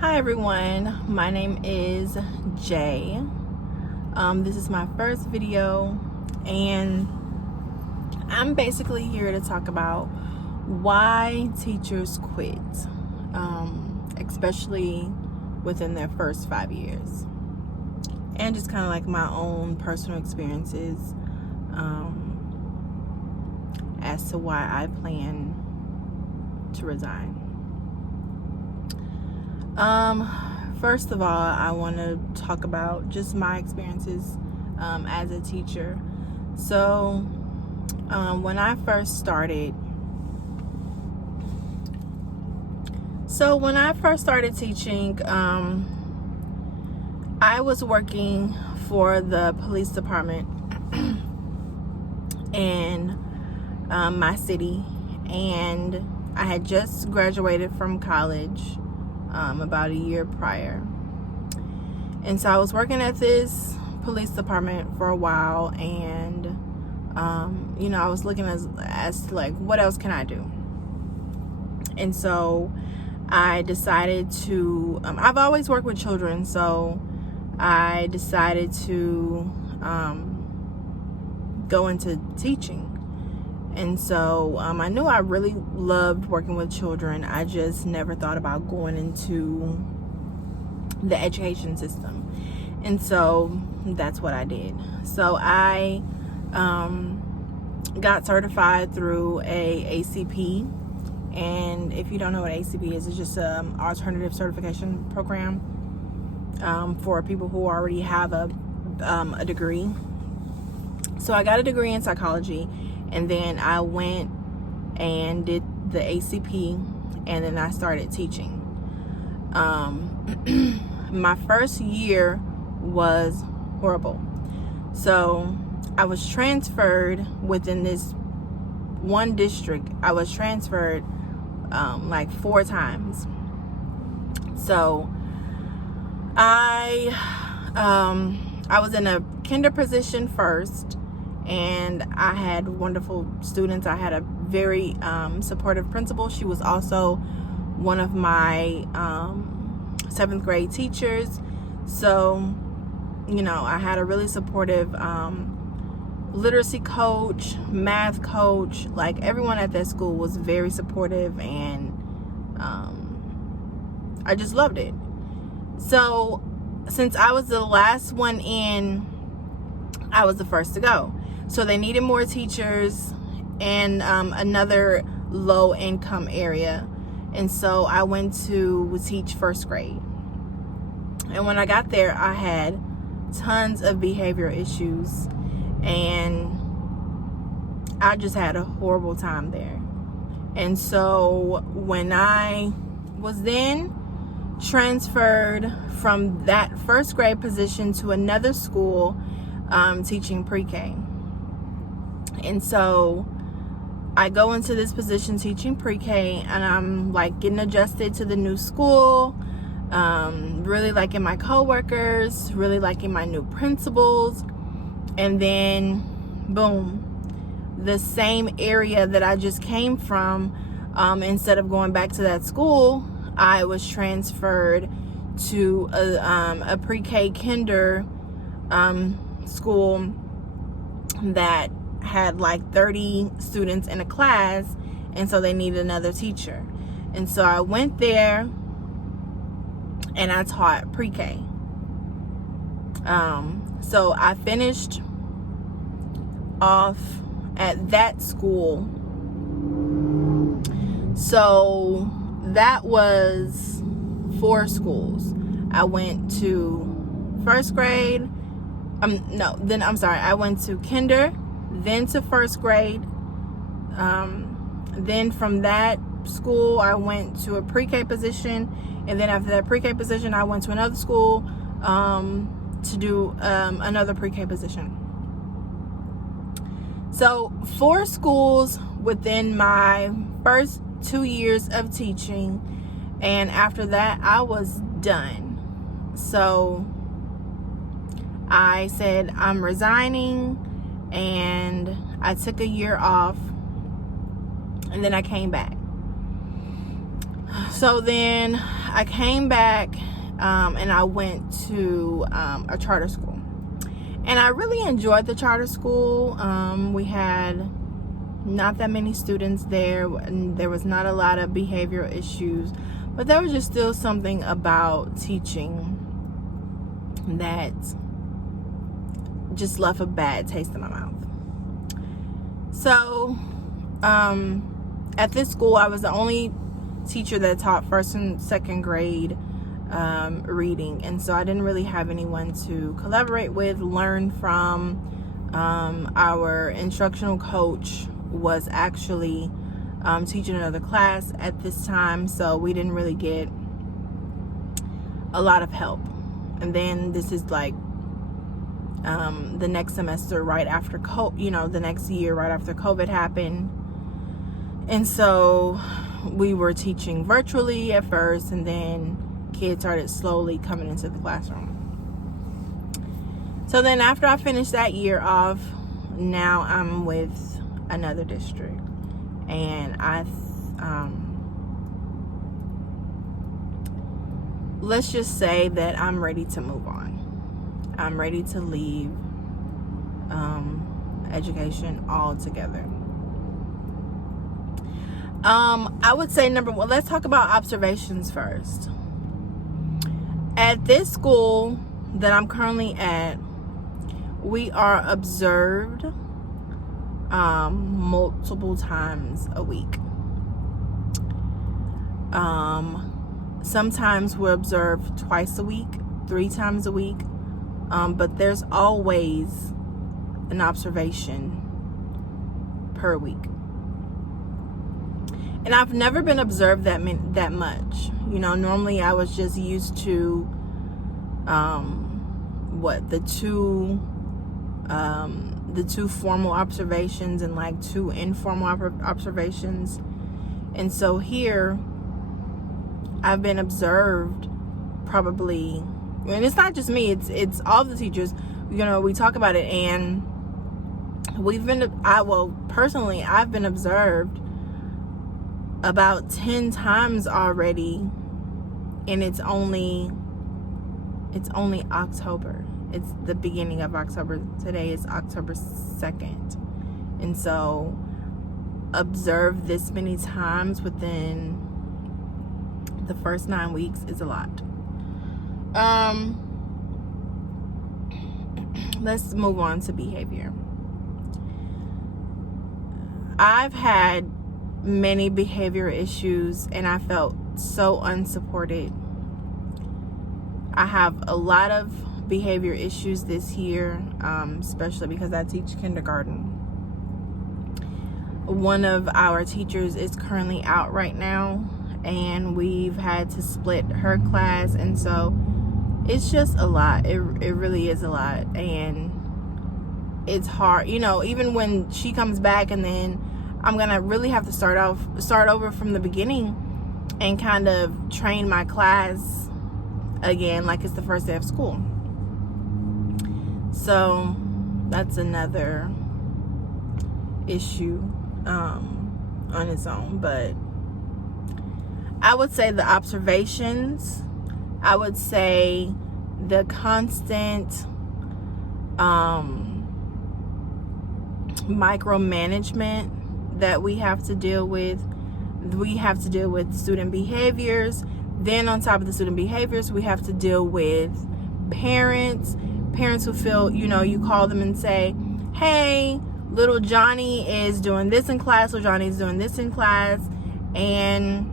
Hi everyone, my name is Jay. This is my first video, and I'm basically here to talk about why teachers quit, especially within their first 5 years, and just kind of like my own personal experiences as to why I plan to resign. First of all, I want to talk about just my experiences as a teacher. So, when I first started teaching, I was working for the police department in my city, and I had just graduated from college about a year prior. And so I was working at this police department for a while, and I was looking as to like, what else can I do? And so I decided to I've always worked with children, so I decided to go into teaching. And so I knew I really loved working with children. I just never thought about going into the education system. And so that's what I did. So I got certified through a ACP. And if you don't know what ACP is, it's just an alternative certification program for people who already have a degree. So I got a degree in psychology, and then I went and did the ACP, and then I started teaching. My first year was horrible. So I was transferred within this one district. I was transferred like 4 times. So I was in a kinder position first, and I had wonderful students. I had a very supportive principal. She was also one of my 7th grade teachers. So, I had a really supportive literacy coach, math coach. Like, everyone at that school was very supportive, and I just loved it. So, since I was the last one in, I was the first to go. So they needed more teachers in another low income area. And so I went to teach 1st grade. And when I got there, I had tons of behavioral issues, and I just had a horrible time there. And so when I was then transferred from that 1st grade position to another school, teaching pre-K. And so I go into this position teaching pre-K, and I'm like getting adjusted to the new school, really liking my coworkers, really liking my new principals. And then boom, the same area that I just came from, instead of going back to that school, I was transferred to a pre-K kinder school that had like 30 students in a class, and so they needed another teacher. And so I went there and I taught pre-K. So I finished off at that school. So that was 4 schools. I went to 1st grade. I went to kinder, then to 1st grade. Then from that school, I went to a pre-K position, and then after that pre-K position, I went to another school to do another pre-K position. So 4 schools within my first 2 years of teaching, and after that, I was done. So I said, I'm resigning, and I took a year off, and then I came back. So then I came back and I went to a charter school. And I really enjoyed the charter school. We had not that many students there, and there was not a lot of behavioral issues, but there was just still something about teaching that just left a bad taste in my mouth. So at this school, I was the only teacher that taught first and second grade reading, and so I didn't really have anyone to collaborate with, learn from. Our instructional coach was actually teaching another class at this time, so we didn't really get a lot of help. And then this is like the next semester right after the next year right after COVID happened, and so we were teaching virtually at first, and then kids started slowly coming into the classroom. So then after I finished that year off, now I'm with another district, and let's just say that I'm ready to move on. I'm ready to leave education altogether. I would say number one, let's talk about observations first. At this school that I'm currently at, we are observed multiple times a week. Sometimes we're observed twice a week, 3 times a week, but there's always an observation per week. And I've never been observed that much. Normally I was just used to the two formal observations and like 2 informal observations. And so here I've been observed probably, and it's not just me, it's all the teachers. We talk about it, and personally I've been observed about 10 times already, and it's only October. It's the beginning of October. Today is October 2nd. And so observe this many times within the first 9 weeks is a lot. Let's move on to behavior. I've had many behavior issues, and I felt so unsupported. I have a lot of behavior issues this year, especially because I teach kindergarten. One of our teachers is currently out right now, and we've had to split her class, and so it's just a lot. It really is a lot, and it's hard, even when she comes back, and then I'm gonna really have to start over from the beginning and kind of train my class again like it's the first day of school. So that's another issue on its own. But I would say the observations, I would say the constant micromanagement that we have to deal with. We have to deal with student behaviors. Then on top of the student behaviors, we have to deal with parents who feel, you call them and say, hey, little Johnny is doing this in class, little Johnny is doing this in class, and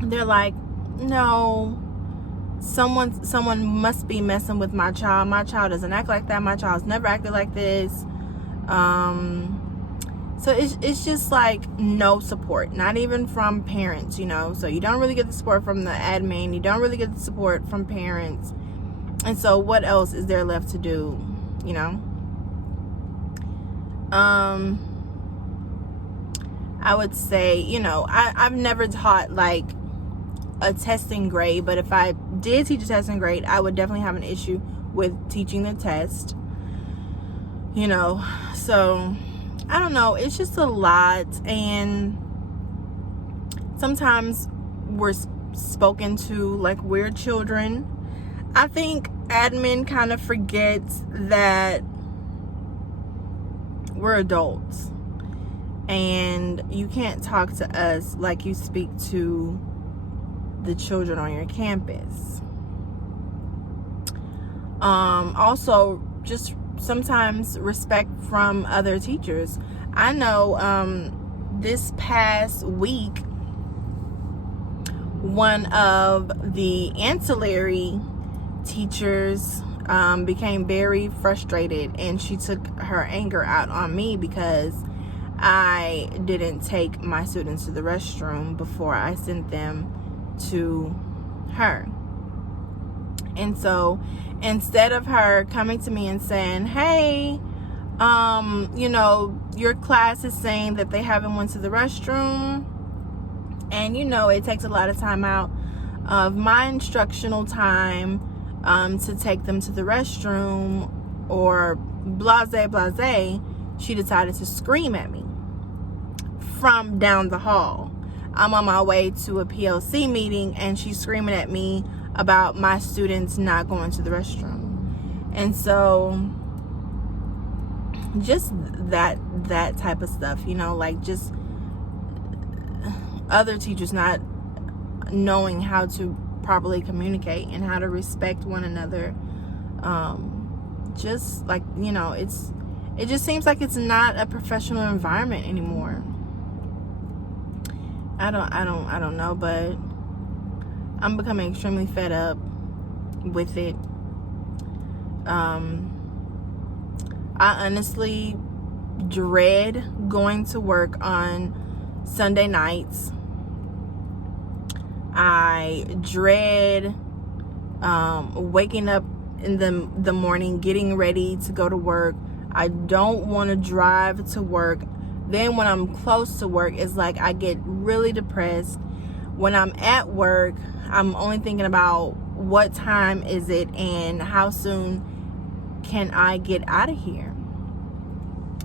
they're like, no, someone must be messing with my child. My child doesn't act like that. My child's never acted like this. So it's just like no support, not even from parents, so you don't really get the support from the admin, you don't really get the support from parents, and so what else is there left to do? I would say, I've never taught like a testing grade, but if I did teach a testing grade, I would definitely have an issue with teaching the test, so I don't know, it's just a lot. And sometimes we're spoken to like we're children. I think admin kind of forgets that we're adults, and you can't talk to us like you speak to the children on your campus. Also, just sometimes respect from other teachers. I know this past week, one of the ancillary teachers became very frustrated, and she took her anger out on me because I didn't take my students to the restroom before I sent them to her. And so instead of her coming to me and saying, hey, you know, your class is saying that they haven't went to the restroom, and you know it takes a lot of time out of my instructional time to take them to the restroom, or blase, she decided to scream at me from down the hall. I'm on my way to a PLC meeting, and she's screaming at me about my students not going to the restroom. And so just that type of stuff, you know, like just other teachers not knowing how to properly communicate and how to respect one another. Just like, you know, it just seems like it's not a professional environment anymore. I don't know, but I'm becoming extremely fed up with it. I honestly dread going to work on Sunday nights. I dread waking up in the morning, getting ready to go to work. I don't want to drive to work. Then when I'm close to work, it's like I get really depressed. When I'm at work, I'm only thinking about what time is it and how soon can I get out of here.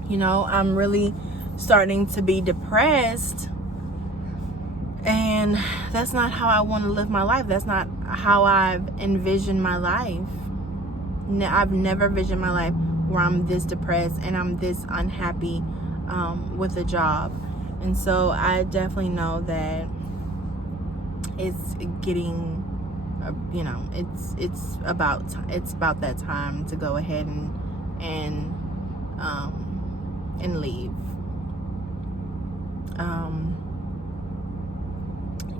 You know, I'm really starting to be depressed, and that's not how I want to live my life. That's not how I've envisioned my life. I've never envisioned my life where I'm this depressed and I'm this unhappy with a job. And so I definitely know that it's getting, you know, it's about that time to go ahead and leave.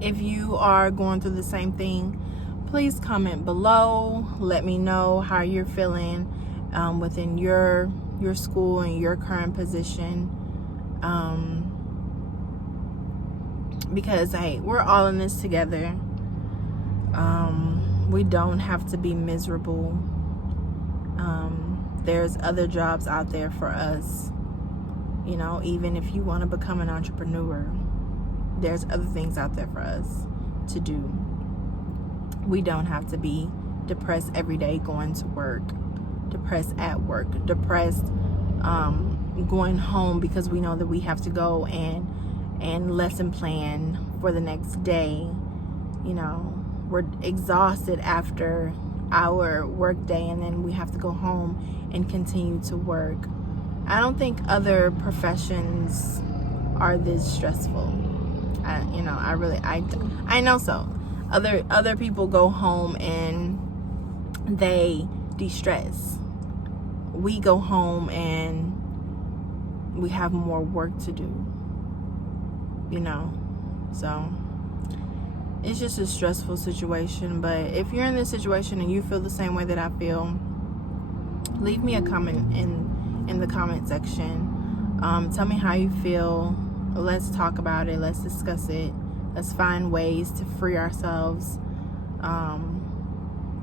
If you are going through the same thing, please comment below. Let me know how you're feeling within your school and your current position. Because hey, we're all in this together. We don't have to be miserable. There's other jobs out there for us. You know, even if you want to become an entrepreneur, there's other things out there for us to do. We don't have to be depressed every day going to work, depressed at work, depressed going home because we know that we have to go and lesson plan for the next day. You know, we're exhausted after our work day, and then we have to go home and continue to work. I don't think other professions are this stressful. I know so. Other people go home and they de-stress. We go home and we have more work to do, you know. So it's just a stressful situation. But if you're in this situation and you feel the same way that I feel, leave me a comment in the comment section. Tell me how you feel. Let's talk about it. Let's discuss it. Let's find ways to free ourselves.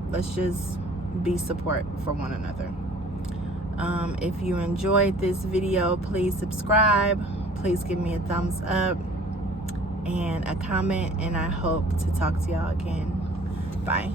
Let's just be support for one another. If you enjoyed this video, please subscribe. Please give me a thumbs up and a comment, and I hope to talk to y'all again. Bye.